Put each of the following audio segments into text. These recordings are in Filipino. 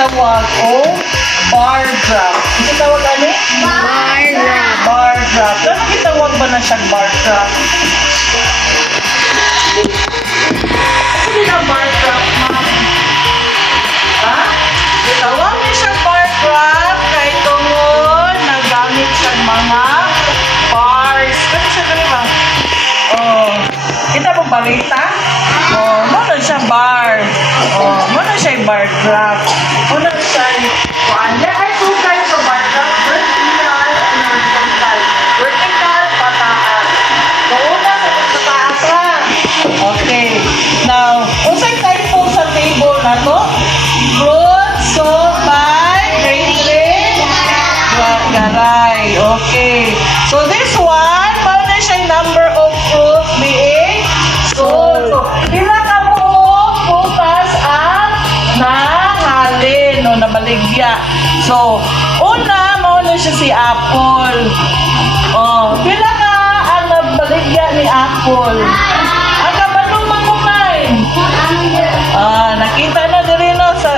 gitawag o bar graph. Ito tawag ani? Bar graph. Bar graph. Ano gitawag ba na siyang bar graph? Ano na bar graph, ma'am? Ha? Gitawag niya siyang bar graph kay tungod nagamit siyang mga bars. Ano siya gani ba? Oh, kita mo balita? Oh, muna siya bar. Oh, muna siya bar graph. Muna siya there are two kinds of bar graph, vertical and horizontal. Vertical, pataas. Mauna sa pataas lang. Okay. Now, unsay typo sa table na to? Fruit, so, by, grade, garay. Okay. So, this one, mauna siya number of fruits being sold. So, pila ka mo prutas ang nahalin o nabaligya. So, una, mauna siya si apple. Oh, pila ka ang nabaligya ni apple? Ang kabalumang kumain. Nakita na din no, sa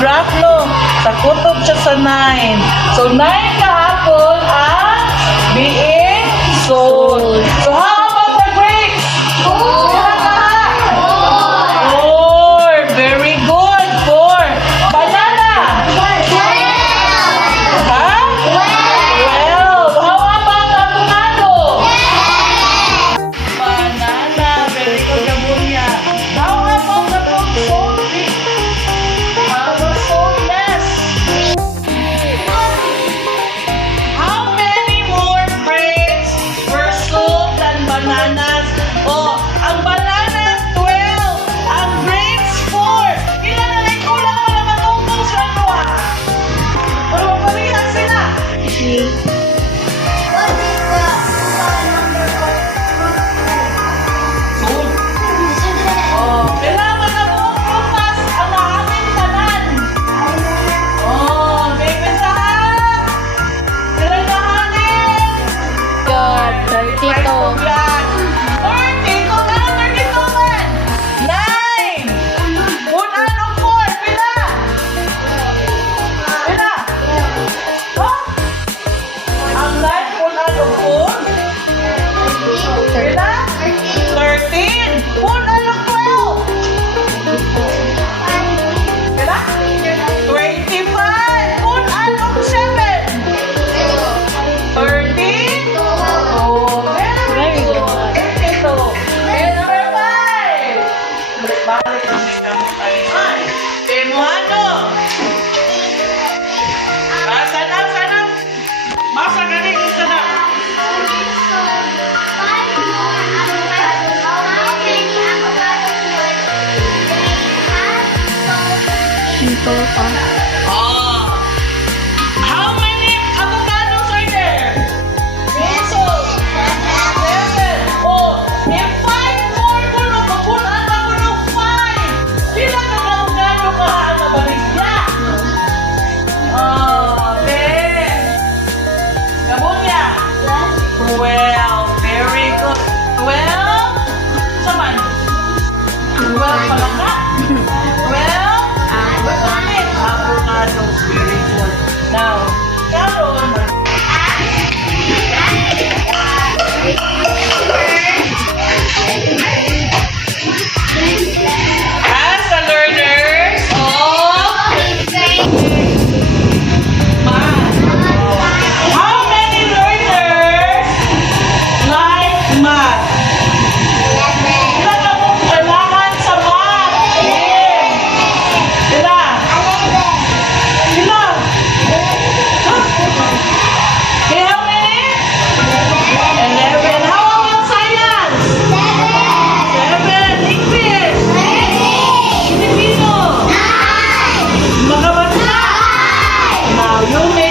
graph no, sa kutob siya sa 9. So, 9 ka apple ang being sold. So, how about the grapes? Pila ka? 4. Very good. 4. Banana? Ha? 12. How about avocado? Banana. Very good, Gabunya. How about the fruit sold? Sold less. How many more grapes were sold than bananas? Oh, ang bananas 12, ang grapes 4. Kailan na lang kulang para matungtong sa ano ha? Pero mapalihan sila. Sold. Oh, kailangan na buong prutas ang ating tanan. Oh, may pesahan. Kailan na atin? God, 32. Yan. 30. Kung ano 32 man. 9. Punan o 4. Pila? Pila? Oh? Ang 9 punan o 4? Pila? 13. Punan o 12? Pila? 25. Punan o 7? 13. Oh, very good. 32. Okay, number 5. Balik kami ng tayo. Temuano. Sana. Masa galing sana. Ito pa. Oh. How many avocados are there? Pesos. 7. Oh, if 5 more kuno, kapunan pa kuno 5. Pila ka avocado ka ang nabaligya? Oh, 10. Gabunya. 12. Very good. 12. Saman. 12 pala ka? 12. Avocados, very good. Now, Carol, as the learners of math, how many learners like math? Ilan na mong kailangan sa math? Ilan? Ilan? Okay, how many? 11. How about science? 7. English? Filipino? Mga bata? Now, you may